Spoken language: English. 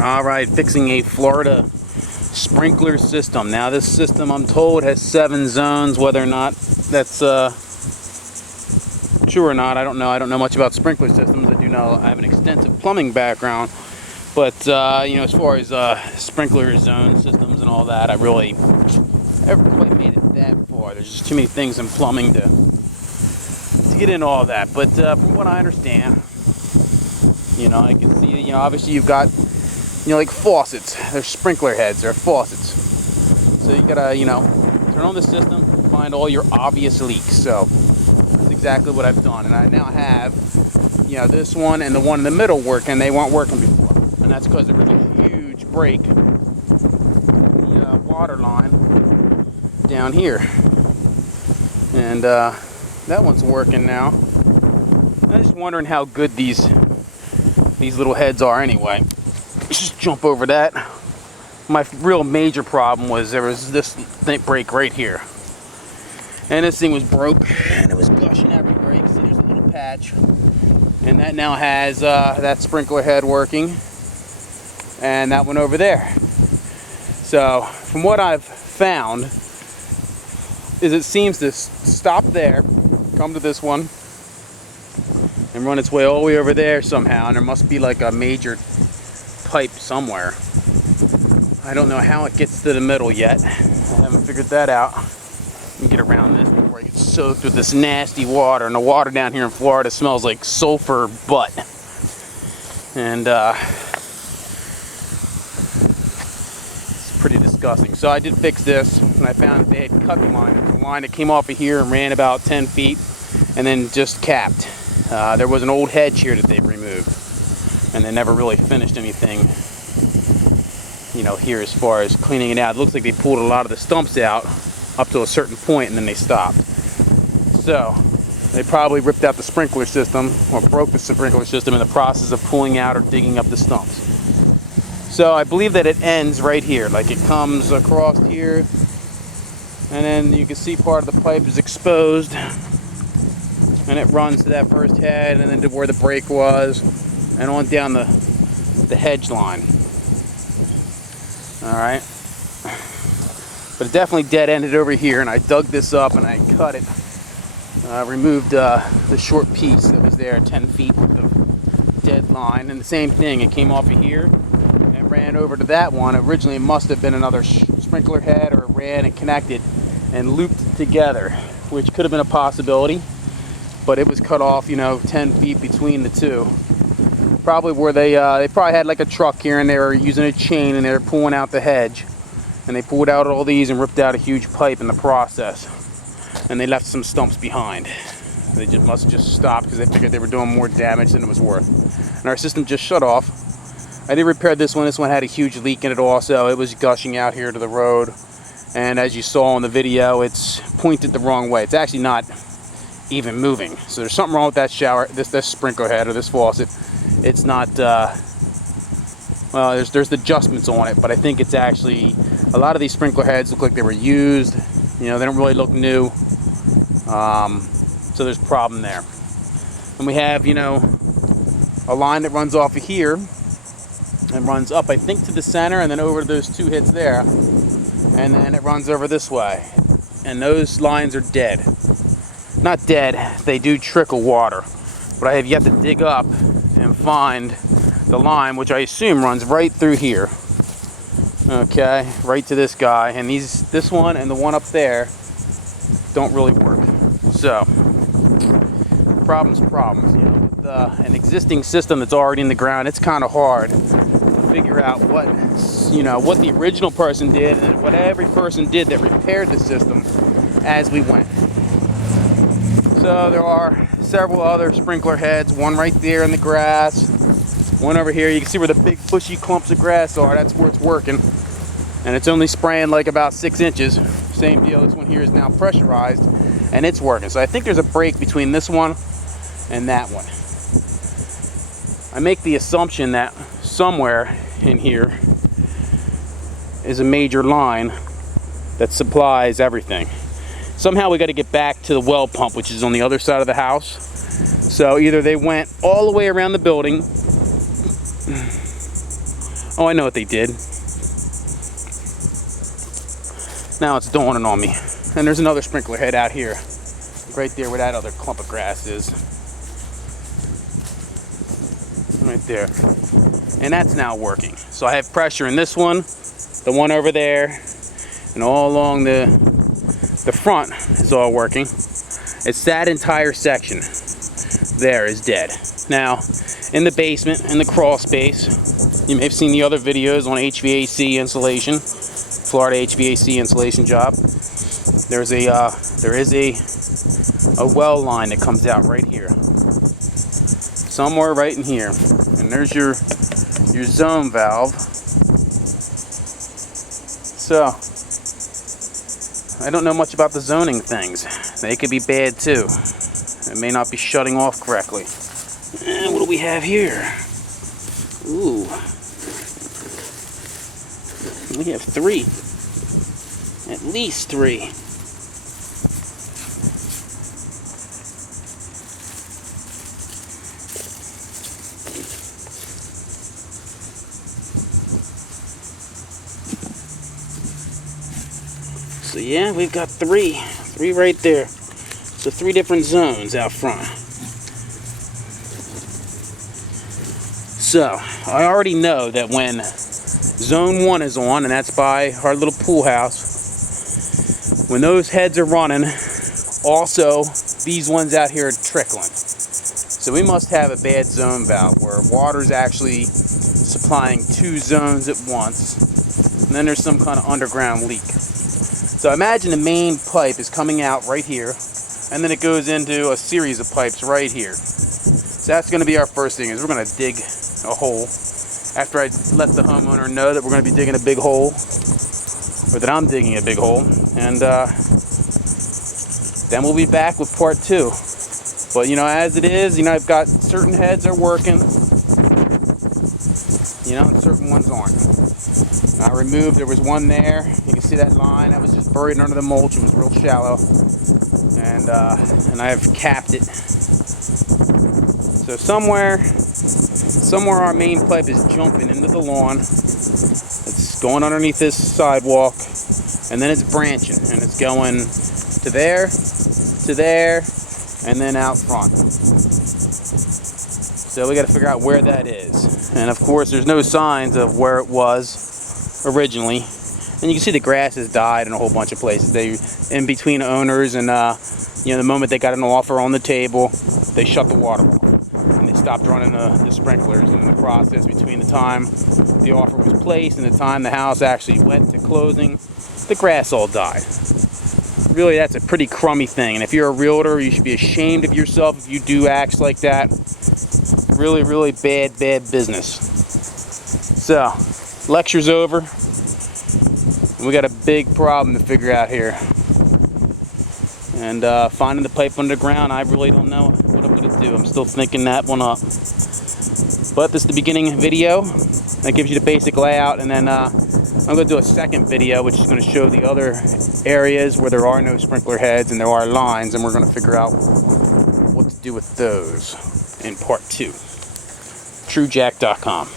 All right, fixing a Florida sprinkler system. Now this system, I'm told, has 7 zones. Whether or not that's true or not, I don't know. I don't know much about sprinkler systems. I do know I have an extensive plumbing background, but you know, as far as sprinkler zone systems and all that, I really haven't quite made it that far. There's just too many things in plumbing to get into all that. But from what I understand, you know, I can see, you know, obviously you've got, you know, like faucets. They're sprinkler heads. They're faucets. So you gotta, you know, turn on the system, find all your obvious leaks. So that's exactly what I've done. And I now have, you know, this one and the one in the middle working. They weren't working before. And that's because there was a huge break in the water line down here. And that one's working now. I'm just wondering how good these little heads are anyway. Just jump over that. My real major problem was there was this break right here, and this thing was broke and it was gushing everywhere. You can see there's a little patch, and that now has that sprinkler head working, and that one over there. So from what I've found is it seems to stop there, come to this one, and run its way all the way over there somehow, and there must be like a major pipe somewhere. I don't know how it gets to the middle yet. I haven't figured that out. Let me get around this before I get soaked with this nasty water. And the water down here in Florida smells like sulfur butt. And it's pretty disgusting. So I did fix this, and I found that they had cut the line. There was a line that came off of here and ran about 10 feet and then just capped. There was an old hedge here that they've removed, and they never really finished anything, you know, here as far as cleaning it out. It looks like they pulled a lot of the stumps out up to a certain point and then they stopped. So they probably ripped out the sprinkler system or broke the sprinkler system in the process of pulling out or digging up the stumps. So I believe that it ends right here, like it comes across here, and then you can see part of the pipe is exposed, and it runs to that first head and then to where the break was and on down the hedge line. All right, but it definitely dead ended over here, and I dug this up and I cut it, removed the short piece that was there, 10 feet of dead line, and the same thing, it came off of here and ran over to that one. Originally it must have been another sprinkler head, or it ran and connected and looped together, which could have been a possibility, but it was cut off, you know, 10 feet between the two. Probably where they probably had like a truck here and they were using a chain and they were pulling out the hedge, and they pulled out all these and ripped out a huge pipe in the process, and they left some stumps behind. They must have just stopped because they figured they were doing more damage than it was worth, and our system just shut off. I did repair this one. This one had a huge leak in it also. It was gushing out here to the road, and as you saw in the video, it's pointed the wrong way. It's actually not even moving, so there's something wrong with that shower, this sprinkler head or this faucet. It's not well, there's adjustments on it, but I think it's actually, a lot of these sprinkler heads look like they were used, you know, they don't really look new, so there's a problem there. And we have, you know, a line that runs off of here and runs up, I think, to the center, and then over to those 2 hits there, and then it runs over this way, and those lines are dead. Not dead, they do trickle water, but I have yet to dig up and find the line, which I assume runs right through here. Okay, right to this guy, and this one and the one up there don't really work. So problems, you know, with an existing system that's already in the ground, it's kind of hard to figure out what, you know, what the original person did and what every person did that repaired the system as we went. So there are several other sprinkler heads, one right there in the grass, one over here. You can see where the big bushy clumps of grass are. That's where it's working, and it's only spraying like about 6 inches. Same deal, this one here is now pressurized and it's working. So I think there's a break between this one and that one. I make the assumption that somewhere in here is a major line that supplies everything. Somehow we got to get back to the well pump, which is on the other side of the house. So either they went all the way around the building, Oh, I know what they did. Now it's dawning on me. And there's another sprinkler head out here, right there where that other clump of grass is. Right there. And that's now working. So I have pressure in this one, the one over there, and all along the front is all working. It's that entire section there is dead. Now, in the basement, in the crawl space, you may have seen the other videos on HVAC insulation, Florida HVAC insulation job. There is a well line that comes out right here, somewhere right in here, and there's your zone valve. So I don't know much about the zoning things. They could be bad too. It may not be shutting off correctly. And what do we have here? Ooh, we have 3, at least 3. So yeah, we've got 3 right there. So 3 different zones out front. So I already know that when zone 1 is on, and that's by our little pool house, when those heads are running, also these ones out here are trickling. So we must have a bad zone valve where water's actually supplying 2 zones at once, and then there's some kind of underground leak. So imagine the main pipe is coming out right here, and then it goes into a series of pipes right here. So that's going to be our first thing, is we're going to dig a hole. After I let the homeowner know that we're going to be digging a big hole, or that I'm digging a big hole, and then we'll be back with part 2. But you know, as it is, you know, I've got certain heads are working, you know, and certain ones aren't. I removed, there was one there, you can see that line, that was just buried under the mulch, it was real shallow, and I've capped it. So somewhere our main pipe is jumping into the lawn, it's going underneath this sidewalk, and then it's branching, and it's going to there, and then out front. So we got to figure out where that is. And of course there's no signs of where it was originally, and you can see the grass has died in a whole bunch of places. They, in between owners, and you know, the moment they got an offer on the table, they shut the water off and they stopped running the sprinklers. And in the process between the time the offer was placed and the time the house actually went to closing, the grass all died. Really, that's a pretty crummy thing, and if you're a realtor, you should be ashamed of yourself if you do acts like that. Really, really bad business. So lecture's over. We got a big problem to figure out here. And finding the pipe underground, I really don't know what I'm going to do. I'm still thinking that one up. But this is the beginning video. That gives you the basic layout. And then I'm going to do a second video, which is going to show the other areas where there are no sprinkler heads and there are lines. And we're going to figure out what to do with those in part 2. TrueJack.com.